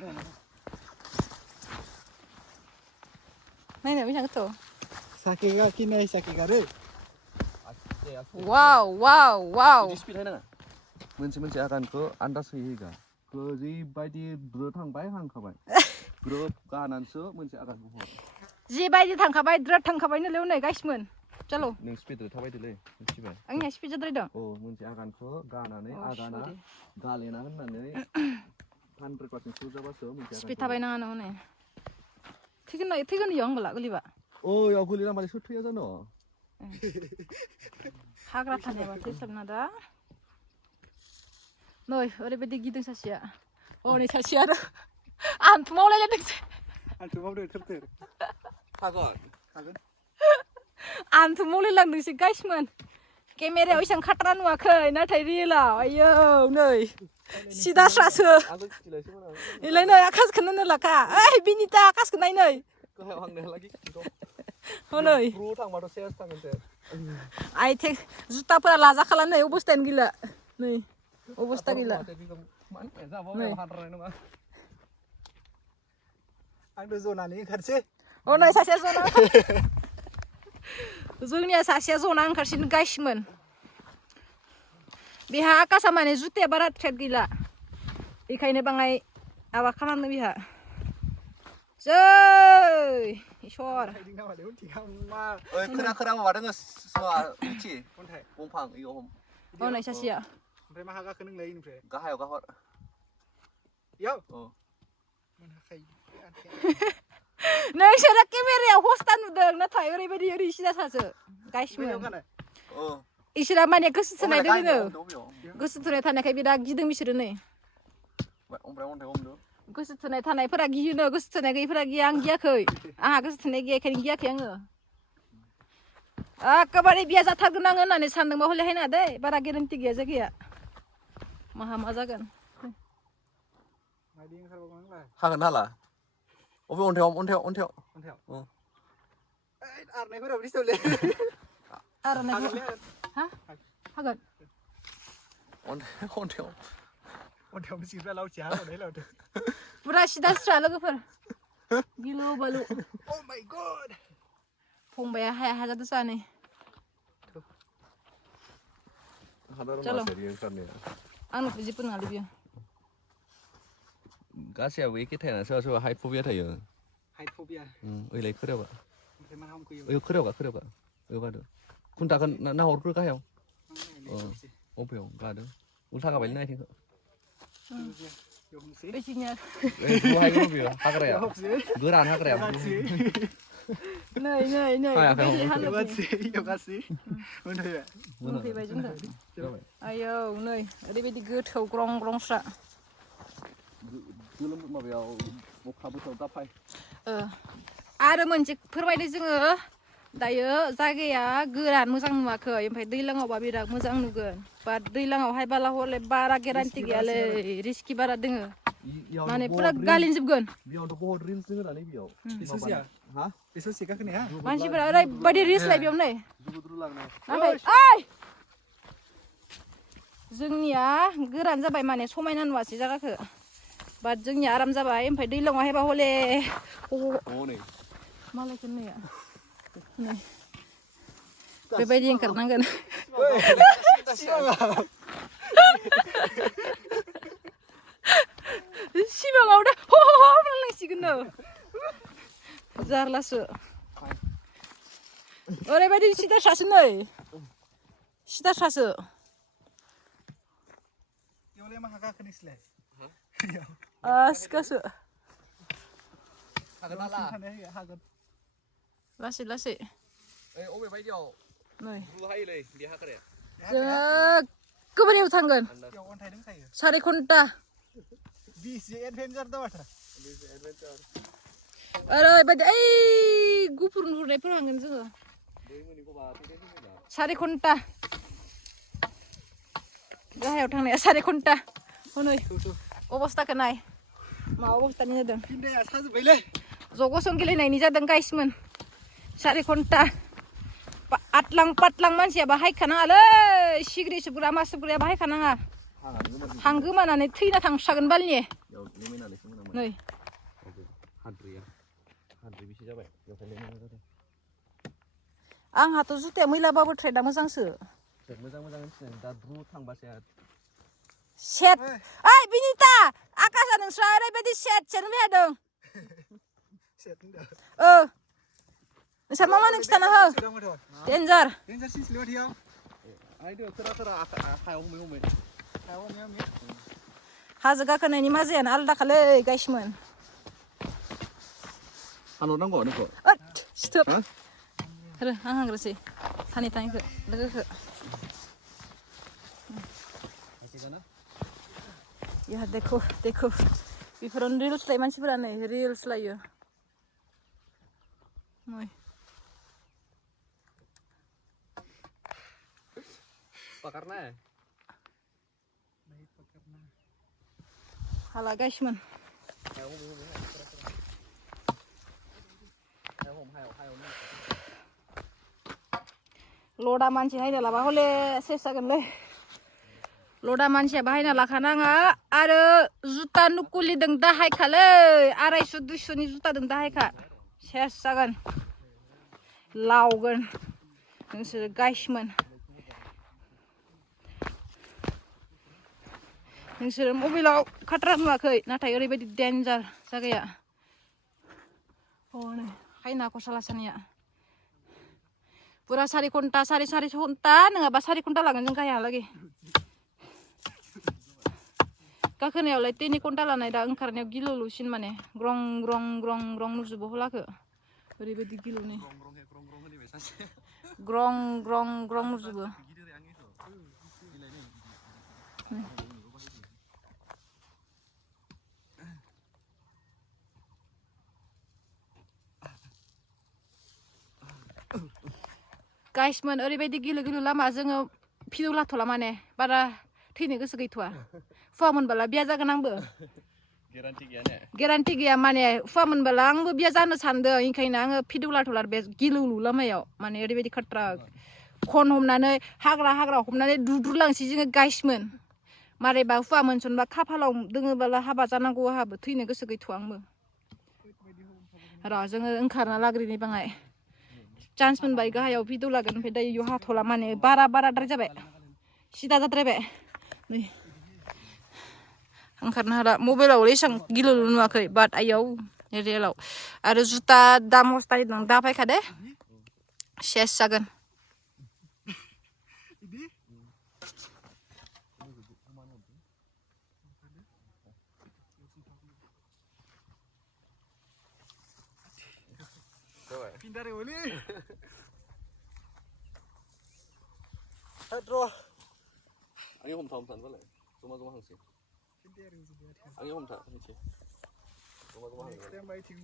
나이는 왜 장터? 사케가 키네 사케가를. 와우. 스피드 해나. मोनसे आगानखौ आन्दाज होयोगा ओरैबायदि ब्रो थांबाय हांखाबाय ग्रोब गानानैसो मोनसे आगानखौ हर जिबायदि थांखाबाय द्रोद थांखाबाय नोलै नै गाइसमोन चलो नों स्पिड थाबायदोलै मिथिबाय आंनिया स्पिड जाद्राय दं औ मोनसे आगानखौ गानानै आगाना गालेना होननानै 100% सो जाबासो मोनसे स्पिड थाबाय नाङा नों नै थैगोन इयाव होमबाला गोलैबा औ याव गोलैना माने सोर थैया जानो हाग्रा थानायबा थैसाबना दा नै ओरैबायदि गिदिं सासेया नै सासेया आरो आंथ' मावलायलायदोंसै आंथ' मावदों थोर हागोन आंथ' मावलायलांदोंसै गाइसमोन केमेरायाव एसेबां खाट्रा नुवाखै नाथाय रियेलाव आयौ नै सिदा स्रासो इलाय नै आकाशखौनो नुलाखा ओइ बिनिता आकाशखौ नाय नै हनै आइथें जुताफोरा लाजाखाला नै अबस्थायानो गैला नै अबस्था गैला आंथ' जनानै ओंखारसै नै सासेया जना जोंनिया सासेया जना ओंखारसिनो गाइसमोन बेहा आकाशा माने जुताया बारा थ्रेट गैला बेखायनो बाङाय माबा खालामदों बेहा जै इसर खोना माबा दोङो मिथि दंफां इयाव नै सासेया ओमफ्राय मा हागाखो नोंलाय इनिफ्राय गाहायाव गाहर इयाव मोनाखै नोंसोरो केमेरायाव हस्ता नुदों नाथाय ओरैबायदि ओरै सिदा सासो गाइसमोन इसोरा माने गोसो थोनाय दोङो गोसो थोनाय थानायखाय बिराद गिदों बिसोरो नै गोसो थोनाय थानायफोरा गियोनो गोसो थोनाय गैयिफोरा गिया आं गियाखै आंहा गोसो थोनाय गैया बेखायनो गियाखै आङो एखेबारे बिया जाथारगोन आङो होननानै सानदोंबा हले हायना दै बारा गेरेन्टि गैया जायगाया माहा मा जागोन हागोन हाला अबे अन्थायाव आरनायफोराबो दिसथाबलै हागोन अन्थायाव बिसिग्रा लावथिया हागोन लावदो पुरा सिदा स्रा लोगोफोर गिलु बालु अ माय गड फंबाया हाया जादों सानै चलो आंनो जेबो नङालै बियो गासैयाबो एखे थाया सोरबा सोरबा हाइट फबिया थायो हाइट फबिया ओइलाय खोराबा ओमफ्राय मा हामखयो ओइ खोराबा बादो खुन्टाखौ नाहरखो गाहायाव अबेयाव गादो उल्था गाबायलै नायथिंखो हाग्राया गोरान हाग्राया नै मोनफैबाय जोंनो आयौ नै ओरैबायदि गोथौ ग्रं ग्रंस्रा माबायाव अखा बोथोराव दाफाय आरो मोनसे फोरमायदो जोङो दायो जायगाया गोरान मोजां नुवाखै ओमफ्राय दैलाङावबा बिराद मोजां नुगोन बाट दैलाङावहाय बाला हले बारा गेरान्टि गैयालै रिस्कि बारा दोङो माने पुरा गालिनजोबगोन मानसिफोरा ओरैबायदि रिस्क लाय बेयाव नै नाथाय जोंनिया गोरान जाबाय माने समायना नुवासै जायगाखौ बाट जोंनिया आराम जाबाय ओमफ्राय दैलाङाव हायबा हले मालायखौ नैया नै बेबायदि ओंखारनांगोन सिमाङाव दा होनलांसिगोन नो जारलासो ओरैबायदि सिदा स्रासो नै सिदा स्रासो आसगासो लासै लासै नै जोङो गोबारियाव थांगोन 4 घन्टा ओरैबायदि ओइ गुफुर नुहुरनायफोर थांगोन जोङो 4 घन्टा गाहायाव थांनाया 4 घन्टा हनै अबस्थाखौ नाय मा अबस्थानि जादों ज' गसं गेलेनायनि जादों गाइसमोन 4 घन्टा आतलां पातलां मानसिया बाहाय खानाङालै सिग्रि सोबग्रा मा सोबग्राया बाहाय खानाङा हां गोमानानै थैना थांस्रागोन बालनि नै हाद्रि बिसे जाबाय बेखायनो आंहाथ' जुताया मैलाबाबो ट्रेडा मोजांसो मोजां मिथिनाय दा द्रु थांबासो सेट ओइ बिनिता आकाशा नोंस्रा ओरैबायदि सेट होनबाय थादों सेट होनदों नोंसा मा नों खिथाना हो डेन्जार सिनस्लियाव थियाव आइदो खोरा हायाव हमै हायाव हमै हाजो गाखोनायनि माजायानो आलदाखालै गाइसमोन हानहरनांगौ नोंखौ सिथोब आं हांग्रोसै सानै थाङिखौ लोगोखौ या देखो बेफोरावनो रिल्स लायो मानसिफोरा नै रिल्स लायो नै पकड़ना है हाला गाइसमोन लदा मानसि हायना लाबा हले सेस जागोनलै लदा मानसिया बाहायना लाखानाङा आरो जुता नुकुलिदों दाहायखालै 250-200नि जुतादों दाहायखा सेस जागोन लावगोन नोंसोर गाइसमोन नोंसोर मबाइलाव खाट्रा नुवाखै नाथाय ओरैबायदि डेन्जार जागाया नै हायना खसालासानिया पुरा 4 घन्टा 4.5 घन्टा नङाबा 4 घन्टा लागोन जों गाहायालागै गाखोनायावलाय 3 घन्टा लानाय दा ओंखारनायाव गिलुलुसिन माने ग्रं ग्रं ग्रं ग्रं नुजोबो हलाखो ओरैबायदि गिलुनि ग्रं ग्रं ग्रं नुजोबो गाइसमोन ओरैबायदि गिलु लामा जोङो भिडिअ लाथ'ला माने बारा थैनो गोसो गैथ'वा फुवा मोनबाला बिया जागोन आंबो गेरान्टि गैया माने फुवा मोनबाला आंबो बिया जानो सानदों ओंखायनो आङो भिडिअ लाथ'ला बे गिलुलु लामायाव माने ओरैबायदि खाट्रा खन हमनानै हाग्रा हमनानै दुद्रुलांसै जोङो गाइसमोन मारैबा फुवा मोनसनबा खाफालाव दोङोबाला हाबा जानांगौ आंहाबो थैनो गोसो गैथ'वा आंबो र' जोङो ओंखारना लाग्रिनि बाङाय चान्स मोनबाय गाहायाव भिडिअ लागोन ओमफ्राय दा इयाव हाथ'ला माने बाराद्राय जाबाय सिदा जाद्रायबाय नै ओंखारनो हाला मबाइलावलाय एसेबां गिलुलु नुवाखै बाट आइयाव रियेलाव आरो जुता दाम हस्तानि दं दा फायखादे सेस जागोन Pindah oli. Hadro. Angin homtan boleh. Cuma hangsi. Angin homtan hangsi. Cuma hangsi.